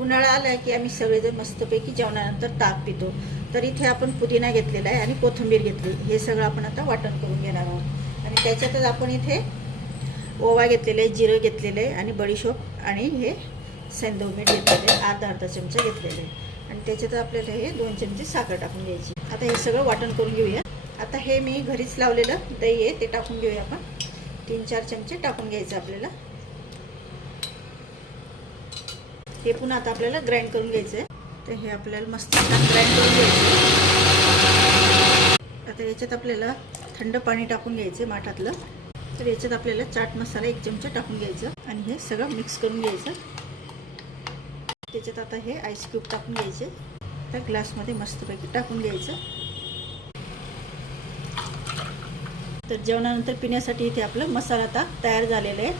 उन्हाळा आला की आम्ही सगळेजण मस्तपैकी जेवणानंतर ताक पितो. तर इथे आपण पुदिना घेतलेला आहे आणि कोथिंबीर घेतली. हे सगळं आपण आता वाटण करून घेणार आहोत. आणि त्याच्यातच आपण इथे ओवा घेतलेला आहे, जिरं घेतलेलं आहे आणि बडीशोप आणि हे सेंधव मीठ घेतलेलं आहे, अर्धा चमचा घेतलेलं आहे. आणि त्याच्यात आपल्याला हे 2 चमचे साखर टाकून घ्यायची. आता हे सगळं वाटण करून घेऊया. आता हे मी घरीच लावलेलं दही आहे ते टाकून घेऊया आपण. 3-4 चमचे टाकून घ्यायचं आपल्याला. हे पुन्हा आता आपल्याला ग्राइंड करून घ्यायचं आहे. तर हे आपल्याला मस्त ग्राइंड करून घ्यायचं. आता याच्यात आपल्याला थंड पाणी टाकून घ्यायचं माठातलं. तर याच्यात आपल्याला चाट मसाला 1 चमचा टाकून घ्यायचं आणि हे सगळं मिक्स करून घ्यायचं. त्याच्यात आता हे आईस क्यूब टाकून घ्यायचे. त्या ग्लासमध्ये मस्तपैकी टाकून घ्यायचं. तर जेवणानंतर पिण्यासाठी इथे आपलं मसाला आता तयार झालेला आहे.